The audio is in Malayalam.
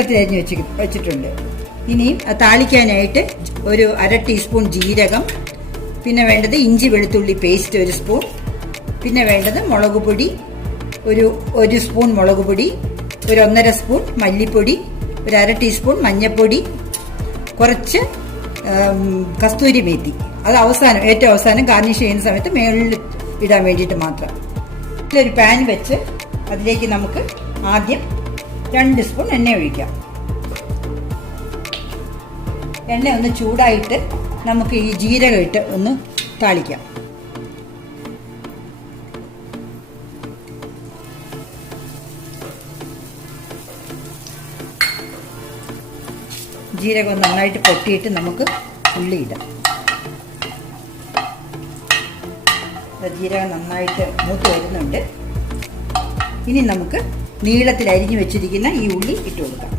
അരിഞ്ഞ് വെച്ചിട്ടുണ്ട്. ഇനിയും താളിക്കാനായിട്ട് ഒരു 1/2 ടീസ്പൂൺ ജീരകം, പിന്നെ വേണ്ടത് ഇഞ്ചി വെളുത്തുള്ളി പേസ്റ്റ് 1 സ്പൂൺ, പിന്നെ വേണ്ടത് മുളക് പൊടി, ഒരു സ്പൂൺ മുളക് പൊടി, ഒരു 1.5 സ്പൂൺ മല്ലിപ്പൊടി, ഒരു 1/2 ടീസ്പൂൺ മഞ്ഞൾപ്പൊടി, കുറച്ച് കസ്തൂരി മേത്തി. അത് ഏറ്റവും അവസാനം ഗാർണിഷ് ചെയ്യുന്ന സമയത്ത് മേളിൽ ഇടാൻ വേണ്ടിയിട്ട് മാത്രം. ഇതിലൊരു പാൻ വെച്ച് അതിലേക്ക് നമുക്ക് ആദ്യം 2 സ്പൂൺ എണ്ണ ഒഴിക്കാം. എണ്ണ ഒന്ന് ചൂടായിട്ട് നമുക്ക് ഈ ജീരകം ഇട്ട് ഒന്ന് താളിക്കാം. ജീരകം നന്നായിട്ട് പൊട്ടിയിട്ട് നമുക്ക് ഉള്ളി ഇടാം. ജീരകം നന്നായിട്ട് മൂത്ത് വരുന്നുണ്ട്. ഇനി നമുക്ക് നീളത്തിൽ അരിഞ്ഞു വെച്ചിരിക്കുന്ന ഈ ഉള്ളി ഇട്ട് കൊടുക്കാം.